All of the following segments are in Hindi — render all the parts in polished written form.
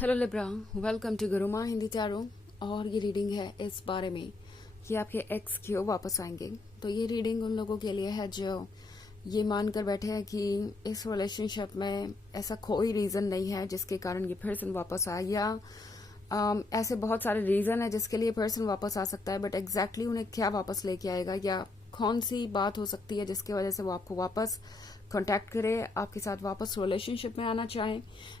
Hello Libra, welcome to Gurumaa Hindi tarot. और ये रीडिंग है इस बारे में कि आपके एक्स क्यों वापस आएंगे। तो ये रीडिंग उन लोगों के लिए है जो ये मान कर बैठे हैं कि इस रिलेशनशिप में ऐसा कोई रीज़न नहीं है जिसके कारण ये पर्सन वापस आए, या ऐसे बहुत सारे रीज़न है जिसके लिए पर्सन वापस आ सकता है, बट एग्जैक्टली उन्हें क्या वापस लेके आएगा या कौन सी बात हो सकती है जिसकी वजह से वो आपको वापस कांटेक्ट करे, आपके साथ वापस रिलेशनशिप में आना चाहे,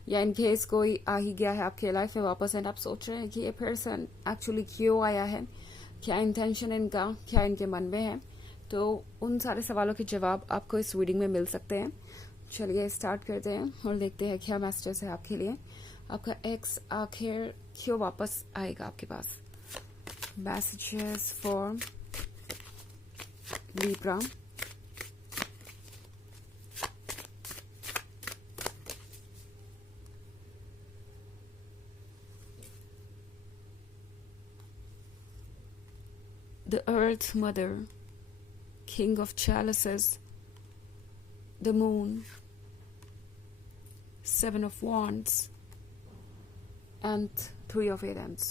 या इन केस कोई आ ही गया है आपके लाइफ में वापस एंड आप सोच रहे हैं कि ये पर्सन एक्चुअली क्यों आया है, क्या इंटेंशन इनका, क्या इनके मन में है। तो उन सारे सवालों के जवाब आपको इस रीडिंग में मिल सकते हैं। चलिए स्टार्ट करते हैं और देखते हैं क्या मैसेजेस है आपके लिए। आपका एक्स आखिर क्यों वापस आएगा आपके पास। Messages for Libra. The Earth Mother, King of Chalices, the Moon, Seven of Wands, and Three of Wands.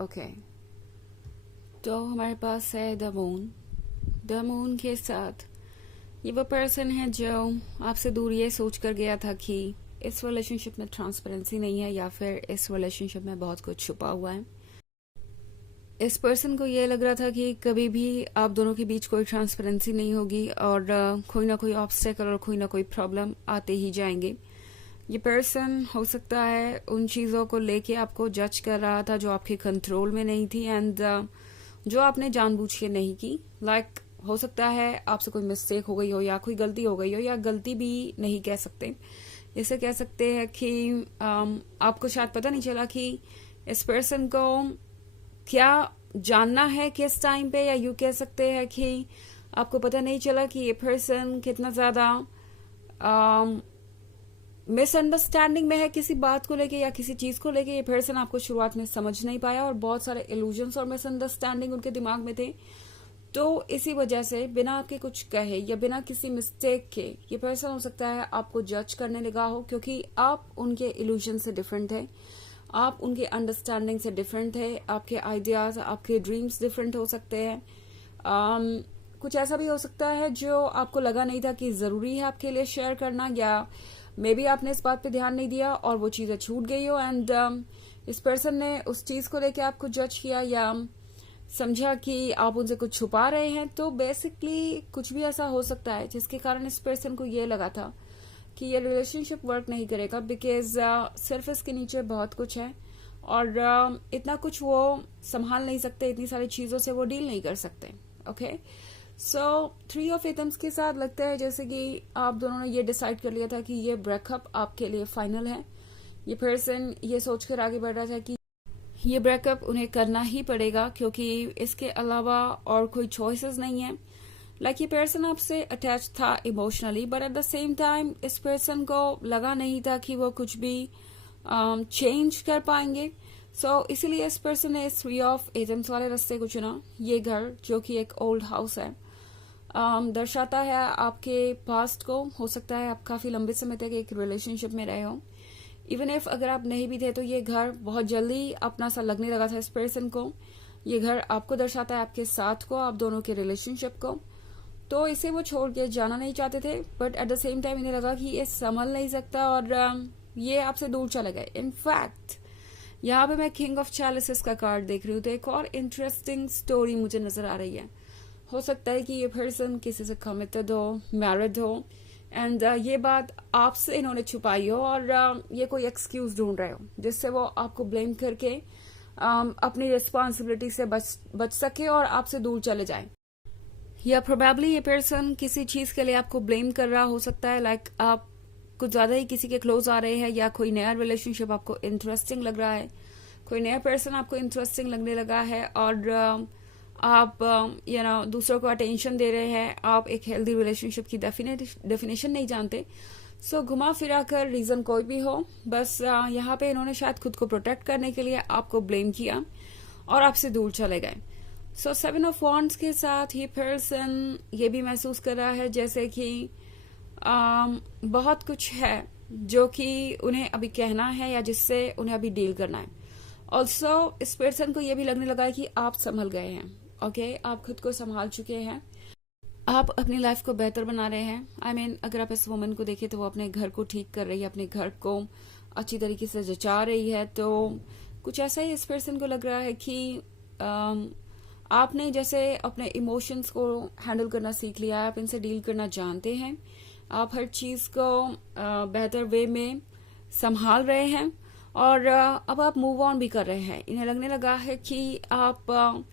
Okay. तो हमारे पास है द मून के साथ ये वो पर्सन है जो आपसे दूर ये सोच कर गया था कि इस रिलेशनशिप में ट्रांसपेरेंसी नहीं है या फिर इस रिलेशनशिप में बहुत कुछ छुपा हुआ है। इस पर्सन को ये लग रहा था कि कभी भी आप दोनों के बीच कोई ट्रांसपेरेंसी नहीं होगी और कोई ना कोई ऑब्स्टेकल और कोई ना कोई प्रॉब्लम आते ही जाएंगे। ये पर्सन हो सकता है उन चीज़ों को लेके आपको जज कर रहा था जो आपके कंट्रोल में नहीं थी एंड जो आपने जानबूझ के नहीं की। लाइक हो सकता है आपसे कोई मिस्टेक हो गई हो या कोई गलती हो गई हो, या गलती भी नहीं कह सकते, इसे कह सकते हैं कि आपको शायद पता नहीं चला कि इस पर्सन को क्या जानना है किस टाइम पे, या यूँ कह सकते हैं कि आपको पता नहीं चला कि ये पर्सन कितना ज़्यादा मिसअंडरस्टैंडिंग में है किसी बात को लेके या किसी चीज को लेके। ये पर्सन आपको शुरुआत में समझ नहीं पाया और बहुत सारे इल्यूजन्स और मिसअंडरस्टैंडिंग उनके दिमाग में थे। तो इसी वजह से बिना आपके कुछ कहे या बिना किसी मिस्टेक के ये पर्सन हो सकता है आपको जज करने लगा हो, क्योंकि आप उनके इल्यूजन से डिफरेंट है, आप उनके अंडरस्टैंडिंग से डिफरेंट है, आपके आइडियाज आपके ड्रीम्स डिफरेंट हो सकते हैं। कुछ ऐसा भी हो सकता है जो आपको लगा नहीं था कि जरूरी है आपके लिए शेयर करना, या मे बी आपने इस बात पे ध्यान नहीं दिया और वो चीज़ें छूट गई हो एंड इस पर्सन ने उस चीज़ को लेके आपको जज किया या समझा कि आप उनसे कुछ छुपा रहे हैं। तो बेसिकली कुछ भी ऐसा हो सकता है जिसके कारण इस पर्सन को ये लगा था कि ये रिलेशनशिप वर्क नहीं करेगा, बिकॉज सरफेस के नीचे बहुत कुछ है और इतना कुछ वो संभाल नहीं सकते, इतनी सारी चीज़ों से वो डील नहीं कर सकते। Okay, so three of atoms के साथ लगता है जैसे कि आप दोनों ने ये डिसाइड कर लिया था कि ये ब्रेकअप आपके लिए फाइनल है। ये पर्सन ये सोचकर आगे बढ़ रहा था कि ये ब्रेकअप उन्हें करना ही पड़ेगा क्योंकि इसके अलावा और कोई चॉइसेस नहीं है। लाइक ये पर्सन आपसे अटैच था emotionally, but at the same time इस पर्सन को लगा नहीं था कि वो कुछ भी चेंज कर पाएंगे। सो इसीलिए इस पर्सन ने थ्री ऑफ एटम्स वाले रास्ते को चुना। ये घर जो कि एक ओल्ड हाउस है दर्शाता है आपके पास्ट को। हो सकता है आप काफी लंबे समय तक एक रिलेशनशिप में रहे हो, इवन इफ अगर आप नहीं भी थे तो ये घर बहुत जल्दी अपना सा लगने लगा था इस पर्सन को। ये घर आपको दर्शाता है आपके साथ को, आप दोनों के रिलेशनशिप को। तो इसे वो छोड़ के जाना नहीं चाहते थे, but at the same time इन्हें लगा कि ये संभल नहीं सकता और ये आपसे दूर चले गए। इनफैक्ट यहाँ पे मैं किंग ऑफ चैलिसेस का कार्ड देख रही हूँ, तो एक और इंटरेस्टिंग स्टोरी मुझे नजर आ रही है। हो सकता है कि ये पर्सन किसी से कमिटेड हो, मैरिड हो एंड ये बात आपसे इन्होंने छुपाई हो और ये कोई एक्सक्यूज ढूंढ रहे हो जिससे वो आपको ब्लेम करके अपनी रिस्पॉन्सिबिलिटी से बच सके और आपसे दूर चले जाए। या प्रोबेबली ये पर्सन किसी चीज के लिए आपको ब्लेम कर रहा हो सकता है, लाइक आप कुछ ज्यादा ही किसी के क्लोज आ रहे हैं या कोई नया रिलेशनशिप आपको इंटरेस्टिंग लग रहा है, कोई नया पर्सन आपको इंटरेस्टिंग लगने लगा है और आप दूसरों को अटेंशन दे रहे हैं, आप एक हेल्दी रिलेशनशिप की डेफिनेशन नहीं जानते। सो घुमा फिरा कर रीजन कोई भी हो, बस यहाँ पे इन्होंने शायद खुद को प्रोटेक्ट करने के लिए आपको ब्लेम किया और आपसे दूर चले गए। सो सेवन ऑफ वॉन्ड्स के साथ ये पर्सन ये भी महसूस कर रहा है जैसे कि बहुत कुछ है जो कि उन्हें अभी कहना है या जिससे उन्हें अभी डील करना है। ऑल्सो इस पर्सन को ये भी लगने लगा है कि आप संभल गए हैं। ओके, आप खुद को संभाल चुके हैं, आप अपनी लाइफ को बेहतर बना रहे हैं। आई मीन अगर आप इस वुमन को देखें तो वो अपने घर को ठीक कर रही है, अपने घर को अच्छी तरीके से जचा रही है। तो कुछ ऐसा ही इस पर्सन को लग रहा है कि आपने जैसे अपने इमोशंस को हैंडल करना सीख लिया है, आप इनसे डील करना जानते हैं, आप हर चीज को बेहतर वे में संभाल रहे हैं और अब आप मूव ऑन भी कर रहे हैं। इन्हें लगने लगा है कि आप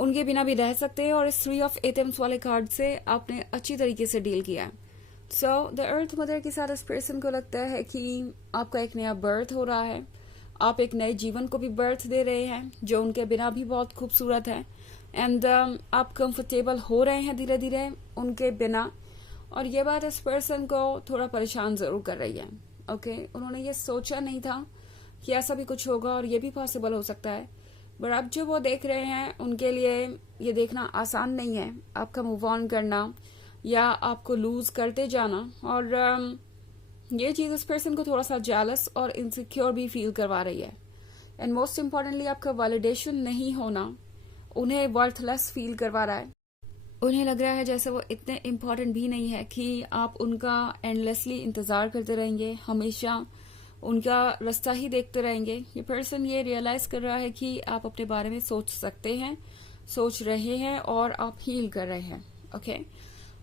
उनके बिना भी रह सकते हैं और इस 3 ऑफ एटम्स वाले कार्ड से आपने अच्छी तरीके से डील किया है। सो द अर्थ मदर के साथ इस पर्सन को लगता है कि आपका एक नया बर्थ हो रहा है, आप एक नए जीवन को भी बर्थ दे रहे हैं जो उनके बिना भी बहुत खूबसूरत है। एंड आप कंफर्टेबल हो रहे हैं धीरे धीरे उनके बिना, और ये बात इस पर्सन को थोड़ा परेशान जरूर कर रही है। ओके, उन्होंने ये सोचा नहीं था कि ऐसा भी कुछ होगा और ये भी पॉसिबल हो सकता है, बट अब जो वो देख रहे हैं उनके लिए ये देखना आसान नहीं है, आपका मूव ऑन करना या आपको लूज करते जाना। और ये चीज उस पर्सन को थोड़ा सा जेलस और इनसिक्योर भी फील करवा रही है। एंड मोस्ट इम्पॉर्टेंटली आपका वैलिडेशन नहीं होना उन्हें वर्थलेस फील करवा रहा है। उन्हें लग रहा है जैसे वो इतने इम्पोर्टेंट भी नहीं है कि आप उनका एंडलेसली इंतजार करते रहेंगे, हमेशा उनका रास्ता ही देखते रहेंगे। ये पर्सन ये रियलाइज कर रहा है कि आप अपने बारे में सोच सकते हैं, सोच रहे हैं और आप हील कर रहे हैं। ओके,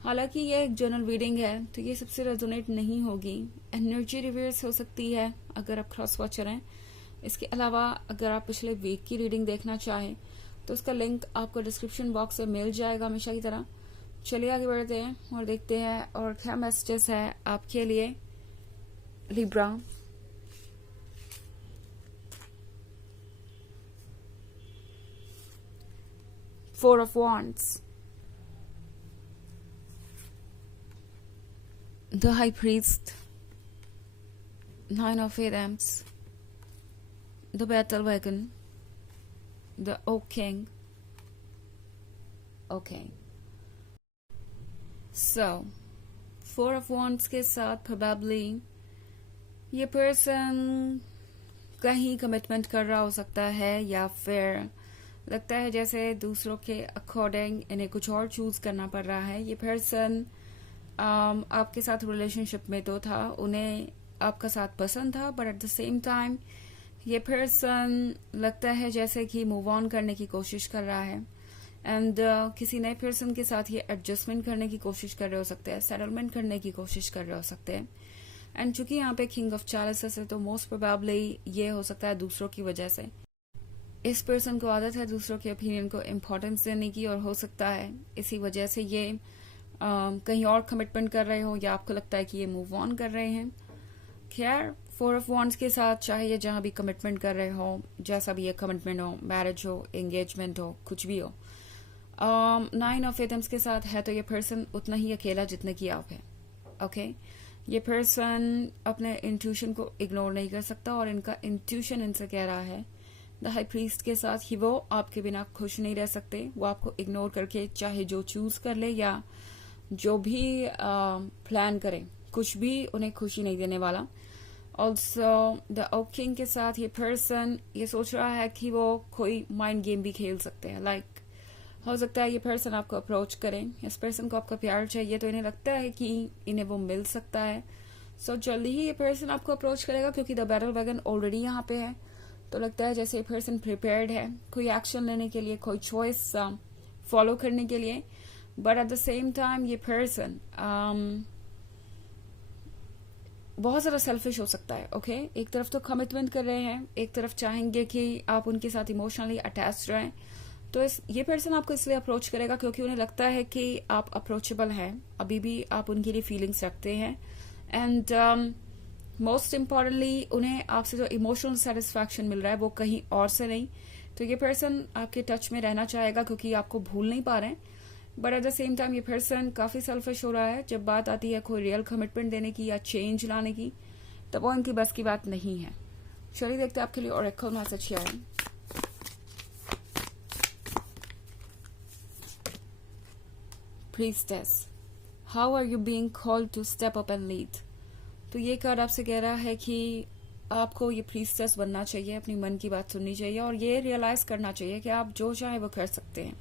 हालांकि ये एक जनरल रीडिंग है तो ये सबसे रेजोनेट नहीं होगी, एनर्जी रिवर्स हो सकती है अगर आप क्रॉस वॉचर हैं। इसके अलावा अगर आप पिछले वीक की रीडिंग देखना चाहें तो उसका लिंक आपको डिस्क्रिप्शन बॉक्स में मिल जाएगा हमेशा की तरह। चलिए आगे बढ़ते हैं और देखते हैं और क्या मैसेजेस है आपके लिए Libra. Four of Wands, the High Priest, 9 of Wands, the Battle Wagon, the Oak King. Okay, so 4 of Wands के साथ probably ये पर्सन कहीं कमिटमेंट कर रहा हो सकता है या फिर लगता है जैसे दूसरों के अकॉर्डिंग इन्हें कुछ और चूज करना पड़ रहा है। ये पर्सन आपके साथ रिलेशनशिप में तो था, उन्हें आपका साथ पसंद था, but at the same time ये पर्सन लगता है जैसे कि मूव ऑन करने की कोशिश कर रहा है एंड किसी नए पर्सन के साथ ये एडजस्टमेंट करने की कोशिश कर रहे हो सकते हैं, सेटलमेंट करने की कोशिश कर रहे हो सकते हैं। एंड चूंकि यहाँ पे किंग ऑफ चैलेंजेस है तो मोस्ट प्रोबेबली ये हो सकता है दूसरों की वजह से। इस पर्सन को आदत है दूसरों के ओपिनियन को इम्पोर्टेंस देने की और हो सकता है इसी वजह से ये कहीं और कमिटमेंट कर रहे हो या आपको लगता है कि ये मूव ऑन कर रहे हैं। खैर 4 ऑफ वॉन्ड्स के साथ चाहे ये जहां भी कमिटमेंट कर रहे हो, जैसा भी ये कमिटमेंट हो, मैरिज हो, एंगेजमेंट हो, कुछ भी हो, 9 ऑफ एटम्स के साथ है तो ये पर्सन उतना ही अकेला जितना कि आप है। ओके, ये पर्सन अपने इंट्यूशन को इग्नोर नहीं कर सकता और इनका इंट्यूशन इनसे कह रहा है द हाई प्रीस्ट के साथ ही वो आपके बिना खुश नहीं रह सकते। वो आपको इग्नोर करके चाहे जो चूज कर ले या जो भी प्लान करें, कुछ भी उन्हें खुशी नहीं देने वाला। ऑल्सो द ओक किंग के साथ ये पर्सन ये सोच रहा है कि वो कोई माइंड गेम भी खेल सकते हैं। लाइक हो सकता है ये पर्सन आपको अप्रोच करें, इस पर्सन को आपका प्यार चाहिए तो इन्हें लगता है कि इन्हें वो मिल सकता है। सो जल्दी ही ये पर्सन आपको अप्रोच करेगा क्योंकि द बैटल वैगन ऑलरेडी यहाँ पे है। तो लगता है जैसे ये पर्सन प्रिपेयर्ड है कोई एक्शन लेने के लिए, कोई चॉइस फॉलो करने के लिए। But at the same time ये पर्सन बहुत ज्यादा सेल्फिश हो सकता है। ओके, एक तरफ तो कमिटमेंट कर रहे हैं, एक तरफ चाहेंगे कि आप उनके साथ इमोशनली अटैच रहें। तो ये पर्सन आपको इसलिए अप्रोच करेगा क्योंकि उन्हें लगता है कि आप अप्रोचेबल हैं, अभी भी आप उनके लिए फीलिंग्स रखते हैं एंड मोस्ट इम्पॉर्टेंटली उन्हें आपसे जो इमोशनल सेटिस्फैक्शन मिल रहा है वो कहीं और से नहीं। तो ये पर्सन आपके टच में रहना चाहेगा क्योंकि आपको भूल नहीं पा रहे हैं। But at the same time ये पर्सन काफी सेल्फिश हो रहा है जब बात आती है कोई रियल कमिटमेंट देने की या चेंज लाने की, तो वो इनकी बस की बात नहीं है। चलिए देखते हैं आपके लिए ओरेकल मैसेज क्या है। Priestess, how are you being called to step up and lead? तो ये कार्ड आपसे कह रहा है कि आपको ये प्रीस्टेस बनना चाहिए, अपनी मन की बात सुननी चाहिए और ये रियलाइज करना चाहिए कि आप जो चाहे वो कर सकते हैं।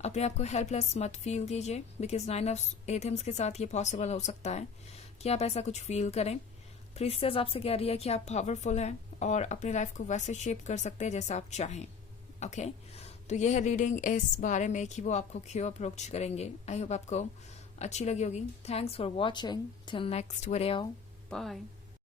अपने आप को हेल्पलेस मत फील कीजिए, बिकॉज 9 ऑफ एथम्स के साथ ये पॉसिबल हो सकता है कि आप ऐसा कुछ फील करें। प्रीस्टेस आपसे कह रही है कि आप पावरफुल हैं और अपनी लाइफ को वैसे शेप कर सकते हैं जैसा आप चाहें। ओके, तो ये है रीडिंग इस बारे में कि वो आपको क्यों अप्रोच करेंगे। आई होप आपको अच्छी लगी होगी। Thanks for watching, till next video, bye.